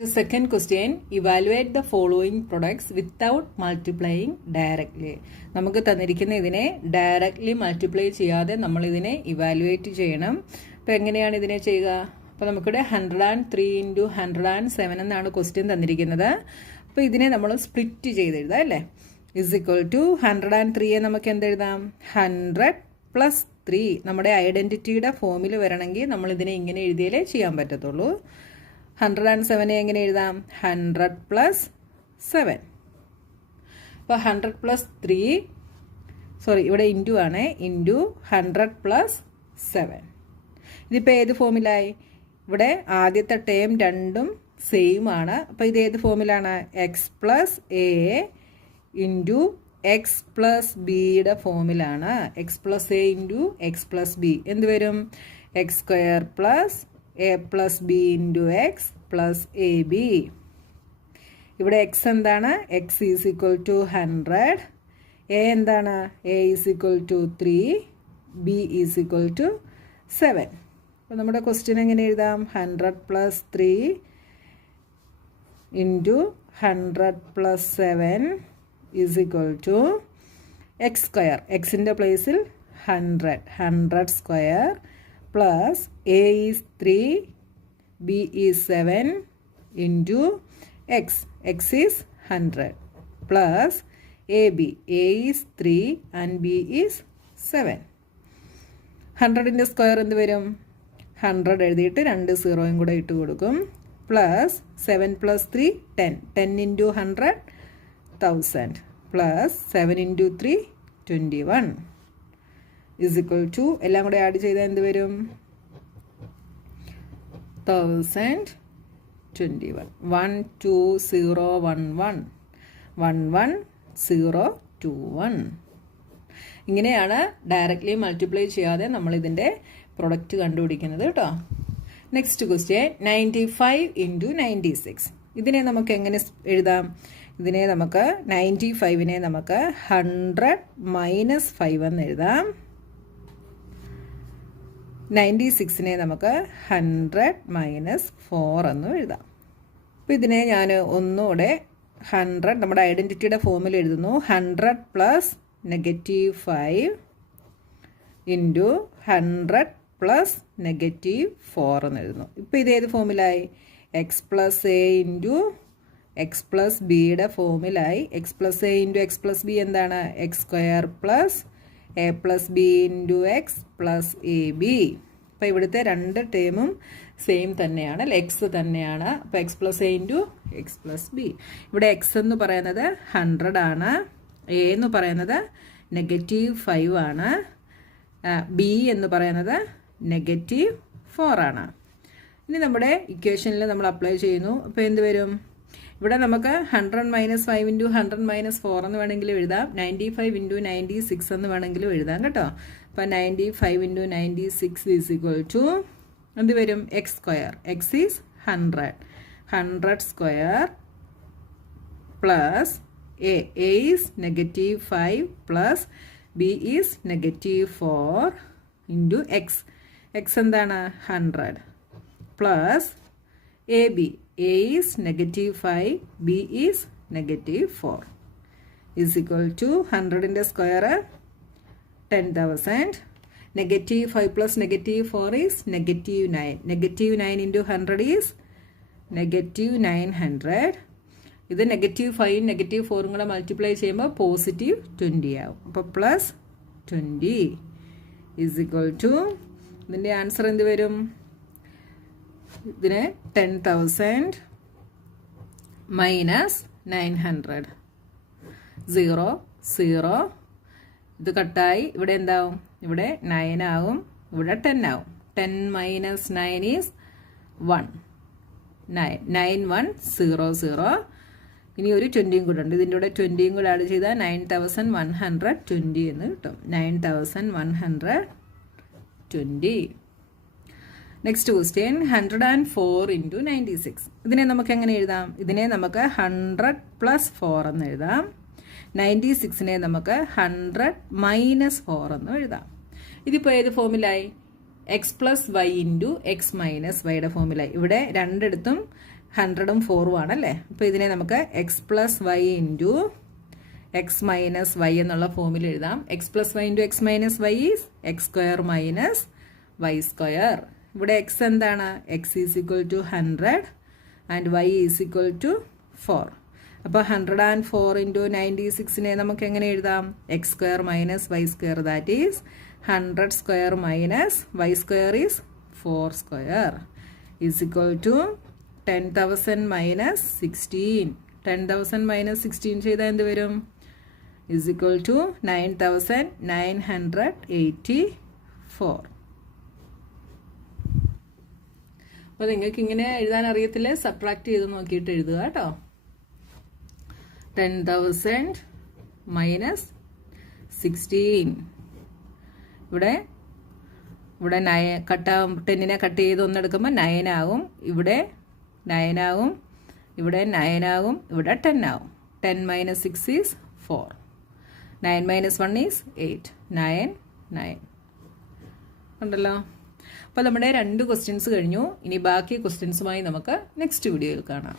The second question, evaluate the following products without multiplying directly. നമുക്ക് തന്നിരിക്കുന്ന ഇതിനെ directly multiply ചെയ്യാതെ നമ്മൾ ഇതിനെ ഇവാലുവേറ്റ് ചെയ്യണം. അപ്പോൾ എങ്ങനെയാണ് ഇതിനെ ചെയ്യുക? അപ്പോൾ നമുക്കിവിടെ 103 × 107 എന്നാണ് ക്വസ്റ്റ്യൻ തന്നിരിക്കുന്നത്. അപ്പോൾ ഇതിനെ നമ്മൾ സ്പ്ലിറ്റ് ചെയ്ത് എഴുതാം അല്ലേ? ഇസ് ഈക്വൽ ടു 103 നമുക്ക് എന്തെഴുതാം? 100 + 3. നമ്മുടെ ഐഡൻറ്റിറ്റിയുടെ ഫോമിൽ വരണമെങ്കിൽ നമ്മൾ ഇതിനെ ഇങ്ങനെ എഴുതിയാലേ ചെയ്യാൻ പറ്റത്തുള്ളൂ. 107 എങ്ങനെ എഴുതാം? 100 + 7. അപ്പോൾ 100 + 3, സോറി ഇവിടെ ഇൻറ്റു ആണ്, ഇൻറ്റു 100 + 7. ഇതിപ്പോൾ ഏത് ഫോമിലായി? ഇവിടെ ആദ്യത്തെ ടേം രണ്ടും സെയിം ആണ്. അപ്പോൾ ഇത് ഏത് ഫോമിലാണ്? x + a ഇൻറ്റു x + bയുടെ ഫോമിലാണ്. x + a into x + b എന്ത് വരും? x² + a + b into x + ab. ഇവിടെ x എന്താണ്? x is equal to 100. a എന്താണ്? a is equal to 3, b is equal to 7. അപ്പോൾ നമ്മുടെ ക്വസ്റ്റ്യൻ എങ്ങനെ എഴുതാം? 100 + 3 into 100 + 7 is equal to x². എക്സിൻ്റെ പ്ലേസിൽ 100² plus a is 3, b is 7 into x. x is 100 plus ab. a is 3 and b is 7. 100ൻ്റെ square എന്ത് വരും? 100 എഴുതിയിട്ട് 2 സീറോയും കൂടെ ഇട്ട് കൊടുക്കും. Plus 7 + 3 10. 10 into 100 1000 plus 7 into 3 21 is equal to എല്ലാം കൂടെ ആഡ് ചെയ്താൽ എന്ത് വരും? 1021. 12011 11021. ഇങ്ങനെയാണ് ഡയറക്റ്റ്ലി മൾട്ടിപ്ലൈ ചെയ്യാതെ നമ്മൾ ഇതിൻ്റെ പ്രൊഡക്റ്റ് കണ്ടുപിടിക്കുന്നത് കേട്ടോ. Next question, 95 × 96. ഇതിനെ നമുക്ക് എങ്ങനെ എഴുതാം? ഇതിനെ നമുക്ക് 95നെ നമുക്ക് 100 - 5 എന്ന് എഴുതാം. 96നെ നമുക്ക് 100 - 4 എന്നും എഴുതാം. അപ്പോൾ ഇതിനെ ഞാൻ ഒന്നുകൂടെ 100 നമ്മുടെ ഐഡൻറ്റിറ്റിയുടെ ഫോമിൽ എഴുതുന്നു. 100 + -5 ഇൻറ്റു 100 + -4 എന്ന് എഴുതുന്നു. ഇപ്പോൾ ഇത് ഏത് ഫോമിലായി? x + a into x + bയുടെ ഫോമിലായി. x + a into x + b എന്താണ്? x² + a + b into x + ab. അപ്പോൾ ഇവിടുത്തെ രണ്ട് ടേമും സെയിം തന്നെയാണ്, എക്സ് തന്നെയാണ്. അപ്പോൾ x + a into x + b. ഇവിടെ x എന്ന് പറയുന്നത് 100 ആണ്, a എന്ന് പറയുന്നത് -5 ആണ്, b എന്ന് പറയുന്നത് -4 ആണ്. ഇനി നമ്മുടെ ഇക്വേഷനിൽ നമ്മൾ അപ്ലൈ ചെയ്യുന്നു. അപ്പോൾ എന്ത് വരും? ഇവിടെ നമുക്ക് 100 - 5 ഇൻറ്റു 100 - 4 എന്ന് വേണമെങ്കിലും എഴുതാം. 95 ഇൻറ്റു 96 എന്ന് വേണമെങ്കിലും എഴുതാം കേട്ടോ. അപ്പോൾ 95 ഇൻറ്റു 96 ഈസ് ഈക്വൽ ടു എന്ത് വരും? x². x is 100. 100² plus a is -5 plus b is -4 into x. x എന്താണ്? 100 plus ab. a is -5, b is -4 is equal to 100ൻ്റെ square 10,000. -5 + -4 is -9. -9 into 100 is -900. ഇത് -5 -4 കൂടെ മൾട്ടിപ്ലൈ ചെയ്യുമ്പോൾ +20 ആവും. അപ്പോൾ +20 is equal to ഇതിൻ്റെ answer എന്ത് വരും? ഇതിന് 10,000 - 900. 0 0 ഇത് കട്ടായി. ഇവിടെ എന്താവും? ഇവിടെ 9 ആവും, ഇവിടെ 10 ആവും. 10 - 9 ഈസ് 1. 9100. ഇനി ഒരു 20യും കൂടെ ഉണ്ട്. ഇതിൻ്റെ കൂടെ 20യും കൂടെ ആഡ് ചെയ്താൽ 9120 എന്ന് കിട്ടും. 9120. Next question, 104 × 96. ഇതിനെ നമുക്ക് എങ്ങനെ എഴുതാം? ഇതിനെ നമുക്ക് 100 + 4 എന്ന് എഴുതാം. 96നെ നമുക്ക് 100 - 4 എന്ന് എഴുതാം. ഇതിപ്പോൾ ഏത് ഫോമിലായി? x + y ഇൻറ്റു x - yയുടെ ഫോമിലായി. ഇവിടെ രണ്ടിടത്തും 100ഉം 4ഉം ആണല്ലേ. അപ്പോൾ ഇതിനെ നമുക്ക് x plus y into x minus y എന്നുള്ള ഫോമിൽ എഴുതാം. X plus y into x minus y is x square minus y square. ഇവിടെ എക്സ് എന്താണ്? X is equal to 100 and y is equal to 4. അപ്പോൾ 104 ഇൻറ്റു 96നെ നമുക്ക് എങ്ങനെ എഴുതാം? X square minus y square, that is 100 square minus y square is 4 square is equal to 10,000 minus 16. 10,000 minus 16 ചെയ്താൽ എന്ത് വരും? Is equal to 9,984. അപ്പോൾ നിങ്ങൾക്ക് ഇങ്ങനെ എഴുതാൻ അറിയത്തില്ലേ? സബ്ട്രാക്ട് ചെയ്ത് നോക്കിയിട്ട് എഴുതുക കേട്ടോ. 10,000 മൈനസ് 16. ഇവിടെ 9 കട്ടാകും. 10നെ കട്ട് ചെയ്ത് ഒന്നെടുക്കുമ്പോൾ 9 ആകും. ഇവിടെ 9 ആകും. ഇവിടെ 9 ആകും. ഇവിടെ 10 ആകും. 10 മൈനസ് 6 ഈസ് 4. 9 minus 1 is 8. 9 ഉണ്ടല്ലോ. അപ്പോൾ നമ്മുടെ 2 ക്വസ്റ്റ്യൻസ് കഴിഞ്ഞു. ഇനി ബാക്കി ക്വസ്റ്റ്യൻസുമായി നമുക്ക് നെക്സ്റ്റ് വീഡിയോയിൽ കാണാം.